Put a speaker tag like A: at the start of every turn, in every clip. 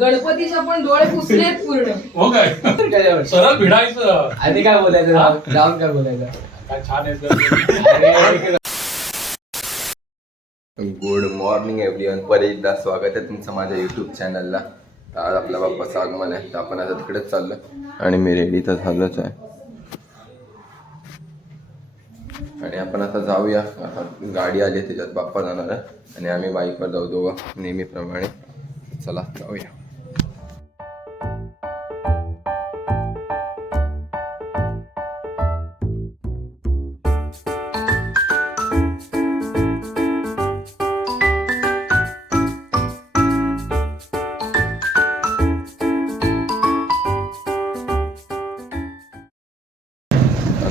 A: गणपतीचे पण डोळे पुसलेत पूर्ण.
B: हो काय? सरळ भिडायचं.
C: आधी काय बोलायचं? जाऊन- जाऊन काय बोलायचं?
B: काय छान आहे
D: गुड मॉर्निंग एव्हरीवन परत एकदा स्वागत आहे तुमचं माझ्या यूट्यूब चॅनलला तर आज आपल्या बाप्पाचं आगमन आहे. तर आपण आता तिकडेच चाललो आणि मी रेडी तर झालोच आहे. आणि आपण आता जाऊया. आता गाडी आली आहे त्याच्यात बाप्पा जाणार आहे. आणि आम्ही बाईकवर जाऊ दोघं नेहमीप्रमाणे. चला जाऊया.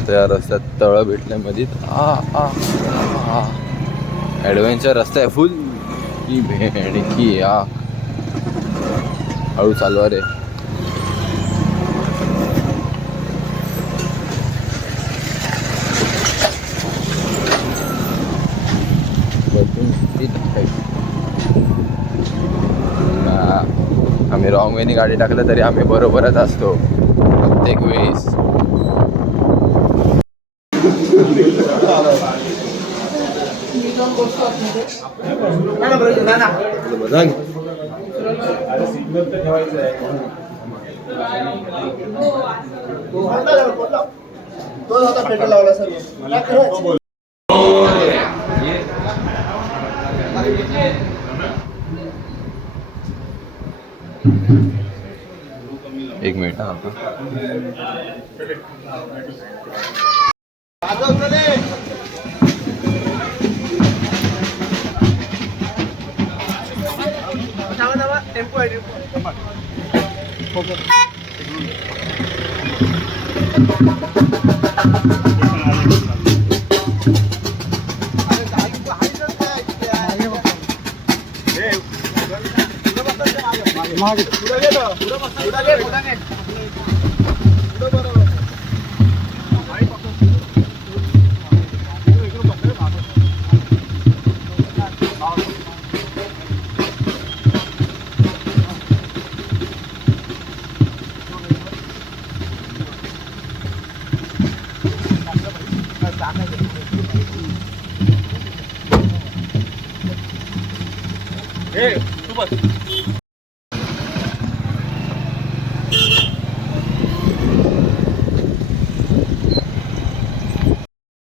D: आता या रस्त्यात तळं भेटलं आ आ ॲडव्हेंचर रस्ता आहे फुल. की भेडकी आ. हळू चालवा रे. आहे. आम्ही रॉंग वेनी गाडी टाकलं तरी आम्ही बरोबरच असतो. प्रत्येक वेळेस.
A: पेट्रोल लावला सर
D: एक मिनिट हा টেম্পো আইডি নাম্বার মাগে উড়াগে তো উড়াগে উড়াগে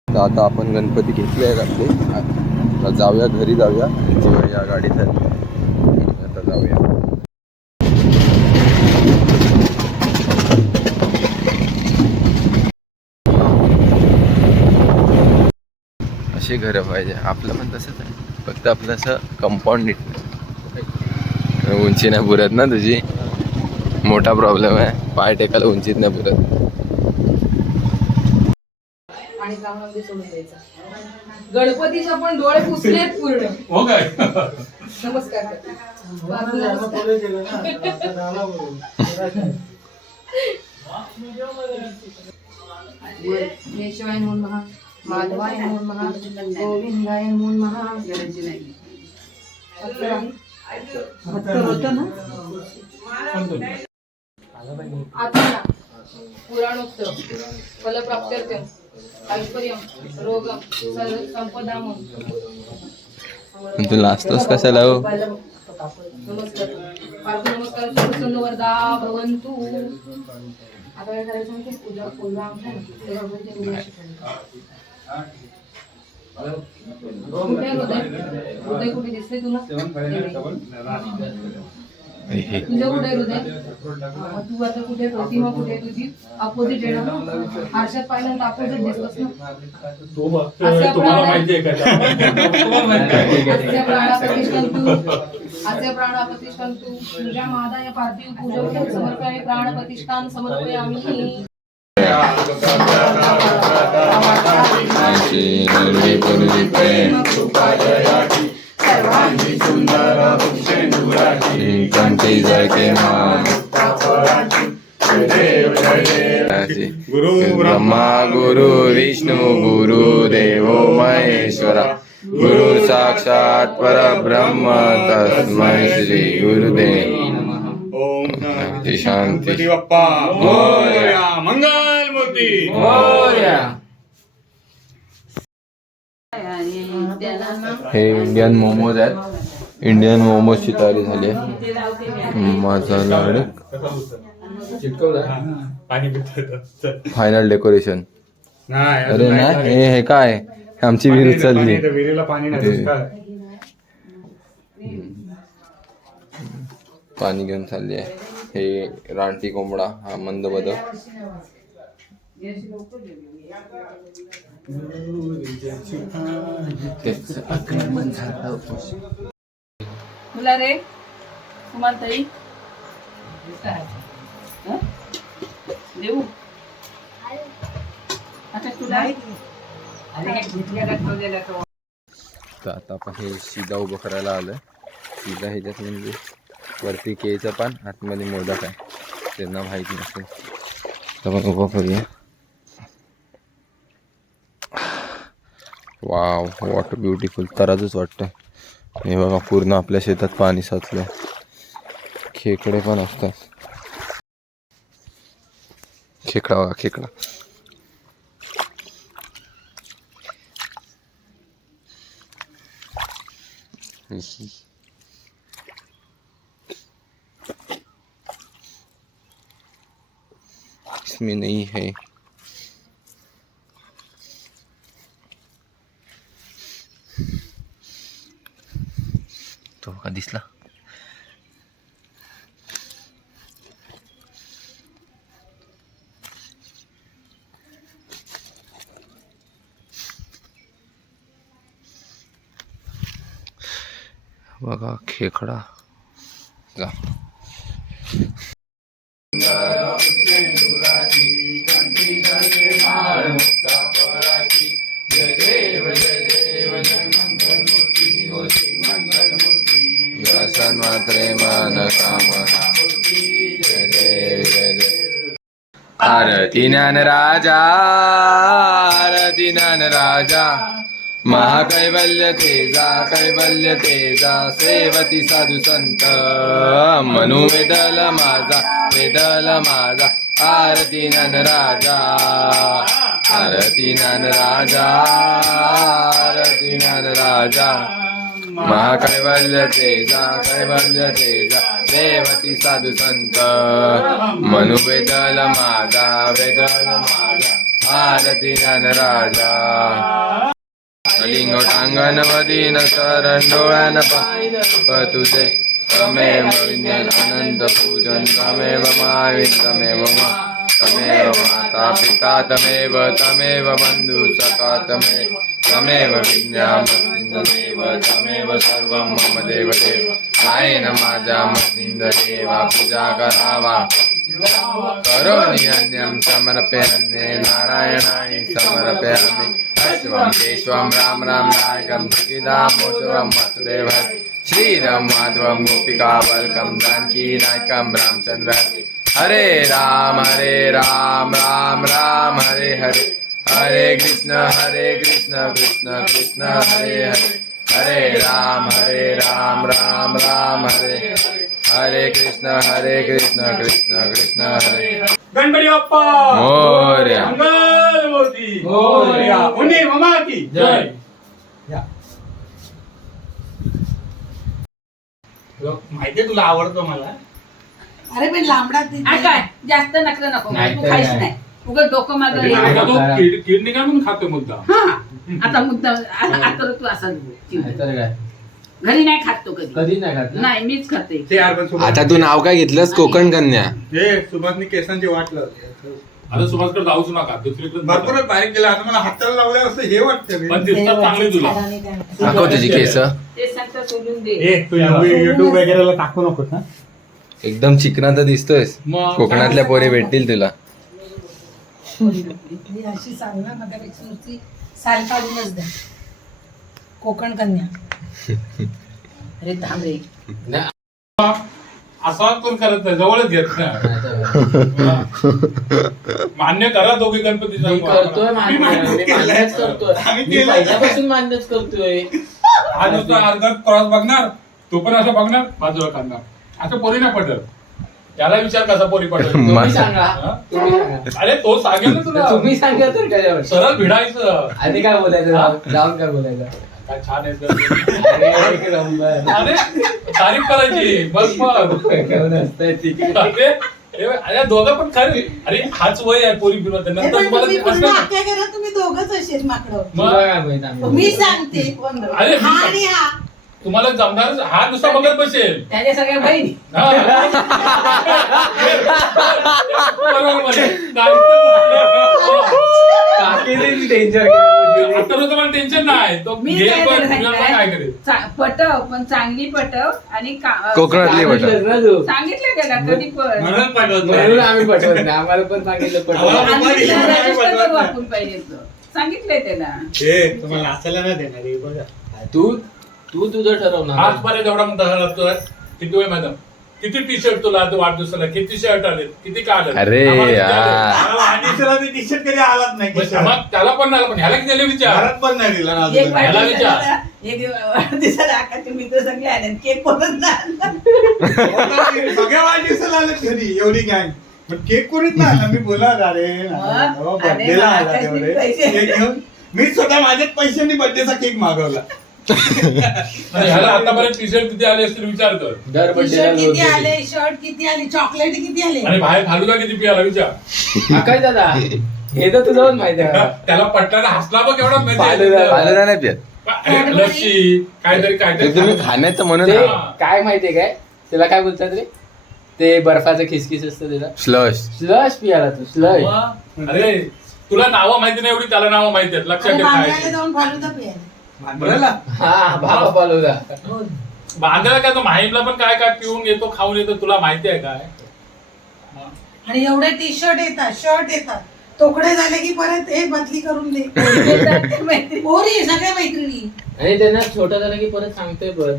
D: तर आता आपण गणपती घेतले आहेत आपले जाऊया घरी जाऊया. जेव्हा या गाडीत आता जाऊया. असे घरं पाहिजे. आपलं पण तसंच आहे. फक्त आपलं असं कंपाऊंड नीट उंची नाही पुरत ना तुझी. मोठा प्रॉब्लेम आहे. पाय टेकायला उंचीत नाही पुरत
A: आणि कामामध्ये सोडून द्यायचा. गणपतीचे पण डोळे पुसलेत पूर्ण.
B: हो काय
A: नमस्कार. केशवाय नमः माधवाय नमः गोविंदाय नमो नमः. हत्तर होतं ना आता ना पुराणोक्त फलप्राप्त्यर्थम ऐश्वर्यम रोगम संपदाम
D: पण तू लाजतोस कशाला हो?
A: नमस्कार. पार्थ नमस्कार सुप्रसन्न वरदा भवंतु आता काय करायचं माहिती पूजा पूजा कुठे हृदय कुठे दिसते तुला तुझं कुठे हृदय तू आता कुठे प्रतिमा कुठे तुझी अपोजिट आहे आरशात पाहिल्यानंतर अपोजिट दिसतोस ना
B: तो बघतोय तुम्हाला माहितीये का तुम्हाला माहिती आहे.
A: अस्य प्राणप्रतिष्ठन्तु अस्य प्राणप्रतिष्ठन्तु पूजा
D: नरवी. कंठी जळके मान. गुरु ब्रह्मा गुरु विष्णू गुरु देवो महेश्वरा गुरु साक्षात परब्रह्म तस्मै श्री गुरुदेव
B: ओम
D: शांती,
B: बाप्पा. मंगल मूर्ती
D: हे इंडियन मोमोज आहेत. इंडियन मोमोजची तयारी झाली आहे. माझा लाडू.
C: चिटकवला?
B: पाणी पितो
D: फायनल डेकोरेशन
B: नाही
D: अरे नाही हे हे काय? आमची विहीर चालली.
B: पाणी
D: घेऊन चालली आहे. हे रानटी कोंबडा हा मंद बदक
A: तुला रे तुम्हाला देऊ. आता तुला?
D: तर आता आपण हे शिदा उभं करायला आलं शिदा ह्याच्यात म्हणजे वरती केळीचं पान आतमध्ये मोदक आहे. त्यांना माहिती नसेल. तर आपण उभं करूया. वाव वॉटर ब्युटिफुल तराजूच वाटतं हे बघा पूर्ण आपल्या शेतात पाणी साचलं खेकडे पण असतात. खेकडा बघा खेकडा. इसमें नहीं है. दिसला. बघा खेकडा. जा. आरती ज्ञान राजा आरती ज्ञान राजा महाकैवल्य तेजा कैवल्य तेजा सेवती साधू संत मनु वेदल माझा वेदल माझा आरती ज्ञान राजा आरती ज्ञान राजा आरती ज्ञान राजा महाकैवल्य तेजा कैवल्य तेजा देवती साधु संत. मनु वेदल माझा वेदल माझा आरती ज्ञान राजा. लिंग टांगण वदीन शरण डोळ्यान प तुझे तमेव विज्ञान अनंत पूजन तमेव माविन तमेव मा तमेव माता पिता तमेव तमेव बन्धु सखा तमेव तमेव विज्ञान तमेव सर्वं मम देवदेव। सायेन कायेन माझ्या देवा पूजा करावा। करोमि अन्यं समर्पयामि नारायणाय समर्पयामि अश्वं केशवं राम राम नायकं सखिदामोशवं वसुदेव। श्रीराम माधवं गोपिकावल्कं जानकी नायकं रामचन्द्र। हरे राम हरे राम राम राम हरे हरे। हरे कृष्ण हरे कृष्ण कृष्ण कृष्ण हरे हरे। हरे राम हरे राम राम राम हरे हरे। कृष्ण हरे कृष्ण कृष्ण कृष्ण हरे
B: गणपती बाप्पा!
D: मोरया.
B: मंगल मूर्ती! मोरया. पुणे मामा की। जय। माहितीये तुला आवडतो मला?
E: अरे पण लांबडा
A: काय? जास्त नखरं नको.
C: नाही
A: तू
C: तर काय.
A: नाही. उगत डोकं
B: आता तो किड- किडनी का म्हणून खातो मुद्दा
A: हा. आता मुद्दा आ- आता तू असा
C: काय?
A: घरी नाही खात तो कधी.
C: कधी नाही खात ना?
A: नाही मीच खाते.
B: ते यार पण सुभाष-
D: आता तू नाव काय घेतलंस? कोकण कन्या.
B: हे सुभाषनी केसांची वाट लावली.
F: आता सुभाषकडे जाऊच नका. दुसरीकडे
B: भरपूरच बारीक केलं आता मला हाताला लावल्यावर असं हे वाटतं
F: पण दिसतात चांगले तुला.
E: काय नाही.
D: दाखव तुझी केस.
A: ते सांगता सोडून दे.
B: हे तू युट्यूब वगैरेला टाकू नकोस ना
D: एकदम चिकना तर दिसतोयस.
F: मग
D: कोकणातल्या पोरी भेटतील तुला.
E: अशी सांग ना मग त्यापेक्षा नुसती साल काढूनच द्या. कोकण कन्या.
A: अरे थांब रे.
F: असा कोण करत नाही जवळच घेत नाही. मान्य करा दोघे गणपतीचा.
C: मी करतोय
B: मी
C: मान्य. मी. मान्यच करतोय.
B: आम्ही
C: मी
B: केलंय.
C: पहिल्यापासून मान्यच करतोय.
F: हा नुसता अर्धा क्रॉस बघणार तो पण असं बघणार बाजूला काढणार. असं पोरी नाही पडत त्याला विचार कसा पोरी पाठवायचा
C: तुम्ही सांगा? तुम्ही सांगा
F: अरे तो सांगेल ना तुला.
C: तुम्ही सांगा तर त्याच्यावर
F: सरळ भिडायचं.
C: आणि काय बोलायचं?
F: हा?
C: जाऊन- काय बोलायचं?
F: काय छान आहे तर.
C: अरे, एक नंबर.
F: अरे तारीफ करायची. बस मग
C: असतंय.
F: अरे हे अरे दोघं पण खरे. अरे हाच वय आहे पोरी फिरवत.
G: हे
F: नंतर
G: पण
F: तुम्हाला
G: तुम्ही
F: ते
G: पूर्ण
F: असं-
G: अख्ख्या घरात तुम्ही दोघच असेल माकडं.
C: तुला काय माहीत आम्ही
G: मी सांगते कोण
F: अरे, मी
G: हा
F: सांग-
G: आणि हा.
F: तुम्हाला जमणारच हा नुसता बघत बसेल
E: त्याच्या सगळ्या बहिणी
F: हा. बरोबर म्हणे.
C: काकीने.
F: आता तुम्हाला टेन्शन नाही तो
E: मी
F: घेईल
E: काय
F: पण
E: नाही
F: तुला पण काय करेल
E: चा- पटव पण चांगली पटव आणि का-
D: कोकणातली
C: तू.
E: सांगितलं त्याला कधी पण
B: म्हणून पाठवत
C: म्हणून
B: नाही.
C: आम्ही पटवत नाही आम्हाला पण सांगितलं पटवत
B: आम्हाला-
E: आणि
B: दुपारी
E: त्याला
B: नाही
E: register
B: पटवत
E: करू
B: नाही.
E: आपण पाहिजे. सांगितलंय त्याला
B: हे तुम्हाला नाही देणार हे बघा
C: तू तू तुझं ठरवणार
F: आजपर्यंत एवढा मोठा झाला लागतोय किती वेळ मॅडम किती टी शर्ट तुला आता वाढदिवसाला किती शर्ट आले किती का आले
D: अरे यार.
B: वाढदिवसाला ते टी शर्ट कधी आलाच नाही खिशात.
F: त्याला पण नाही पण ह्याला किती दिले विचार
B: घरात पण नाही दिला ना
E: एक
B: अजून.
F: विचार.
E: एक वाढदिवसाला आकाशचे मित्र सगळे आले आणि केक.
B: सगळ्या वाढदिवसाला आले घरी एवढी गँग पण केक कोणीच नाही. मी बोला अरे
E: मग?
B: हो,
E: अरे,
B: birthday ला आला
E: आकाशने
B: तेवढे.
E: पैसे-
B: केक घेऊन मी स्वतः माझ्याच पैशांनी बर्थडेचा केक मागवला
F: ह्याला आतापर्यंत टी शर्ट किती आले असतील विचार कर.
C: दर
G: किती आले शर्ट किती आले चॉकलेट किती आले?
F: आणि बाहेर फालुदा किती पियाला विचार.
C: आकाश दादा? हे तर तुझं पण माहिती आहे.
F: त्याला पटल्यानं हसला बघ एवढा माहिती
D: फालुदा. नाही पियत.
F: आहे. लस्सी काहीतरी
D: ते
F: काहीतरी
D: तुम्ही खाण्याचं म्हणून
C: ते. काय माहितीये काय? त्याला काय बोलतात रे? ते बर्फाचं खिसखिस असतं त्याला
D: स्लश
C: स्लश पियाला तू स्लश
F: अरे तुला नावं माहिती नाही एवढी त्याला नावं माहिती आहेत. लक्षात ठेव.
G: जाऊन फालुदा प्यायला.
C: हा भावा
F: बांधायला काय तो माहीमला पण काय काय पिऊन येतो खाऊन येतो तुला माहिती आहे काय?
G: आणि एवढे टी शर्ट येतात शर्ट येतात. तोकडे झाले की परत हे बदली करून दे.
E: मैत्री.
G: पोरी सगळ्या मैत्रिणी.
C: आणि त्यांना छोटा झाला की परत सांगतोय पण.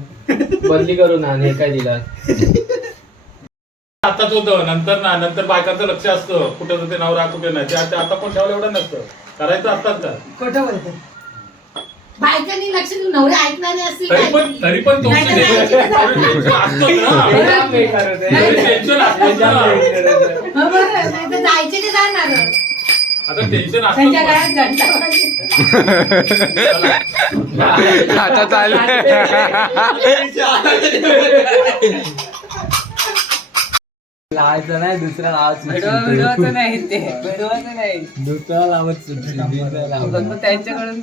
C: बदली करून आण हे काय दिला?
F: आताच होतं नंतर ना नंतर बायकाचं लक्ष असतं. कुठं जाते नवरा कुठे नाही. ते आता आता पण ठेवलं एवढं नसतं. करायचं आताच का
G: खोटं बोलते? लक्ष नवरे ऐकणारे असतील
F: तरी पण. तरी पण? टेन्शन ना
C: हे
G: बरं, जायचे ते जाणार.
F: आता टेन्शन
E: त्यांच्या
F: असतं
E: गळ्यात घंटा बांधली.
D: आता चालू.
C: लावायचं नाही दुसरा लावायचं
E: नाही. ते नाही
C: दुसरा लावत दुसरा लावत.
E: फक्त त्यांच्याकडून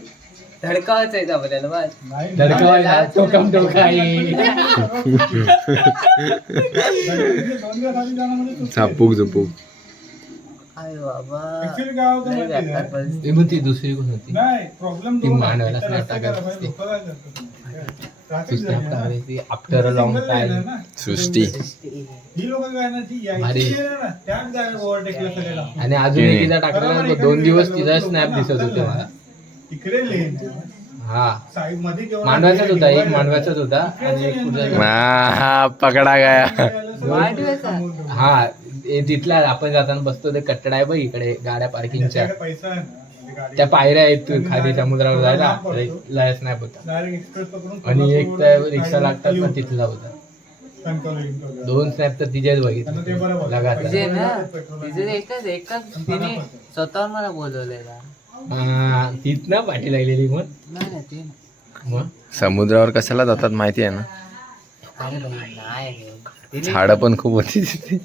E: धडकावाच आहे आपल्याला बस.
C: धडकवायला टोकम टोकाई
D: झापूक झुपूक.
E: अरे बाबा.
B: Actually काय होतं
E: लय
B: माहिती आहे?
E: बेकार परिस्थिती.
C: ती मग ती दुसरी कोण होती?
B: नाही प्रॉब्लेम
C: ती टाकायची आफ्टर अ लॉंग टाइम
D: सृष्टी
B: ही लोक काय ना ती
C: भारी.
B: यायची ना. त्याच जागेवर ओव्हरटेकला सगळ्याला.
C: आणि अजून
D: हम्म.
C: एकीचा टाकलेला तो दोन दिवस तिचा स्नॅप दिसत होते मला.
B: इकडे लेन
C: हा.
B: साईडमध्ये केवढा
C: मांडवाचाच होता एक. मांडवाचाच होता आणि एक
D: हा पकडा गया.
C: हा ए- तिथला आपण जाताना बसतो ते कट्टड आहे बघ इकडे गाड्या पार्किंगच्या
B: त्याच्याकडे पैसा आहे. ना, ते गाडी-
C: त्या पायऱ्या आहेत तू खाली समुद्रावर जायला लय स्नॅप होता
B: Direct express पकडून
C: आणि एक तर रिक्षा लागतात पण
B: होतं.
C: तिथला होता.
B: कणकवली, कणकवली.
C: दोन स्नॅप तर तिच्याच
B: त्यांना ते
C: बघितले
B: बरं वाटलं.
C: लगातार.
E: तिचे ना
B: पेट्रोल आहे.
E: तिचे एकच एकच तिने स्वतःहून मला बोलवलेला.
C: हा, तीच ना पाठी लागलेली मग.
E: नाही
C: मग?
D: समुद्रावर कशाला जातात माहिती आहे ना?
E: अरे नाही
D: झाडं पण खूप होती तिथे.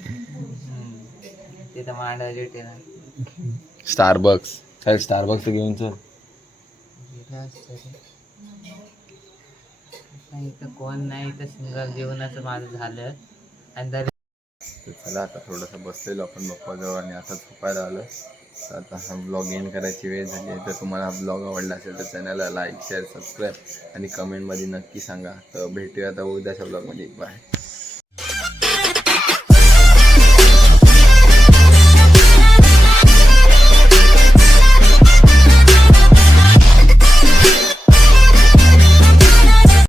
E: तिथं मांडायची ना
D: स्टारबक्स चल स्टारबक्स घेऊन चल.
E: इथं कोण नाही इथं सिंगल जीवनाचं माझं झालं आणि तरी
D: तर चला आता थोडंसं बसलेलो आपण बाप्पाजवळ आणि आता झोपायला आलं आता हा ब्लॉग एंड करायची वेळ झाली आहे. तर तुम्हाला हा ब्लॉग आवडला असेल तर चॅनलला लाईक शेअर सबस्क्राईब आणि कमेंटमध्ये नक्की सांगा. तर भेटूया आता उद्याच्या ब्लॉगमध्ये बाय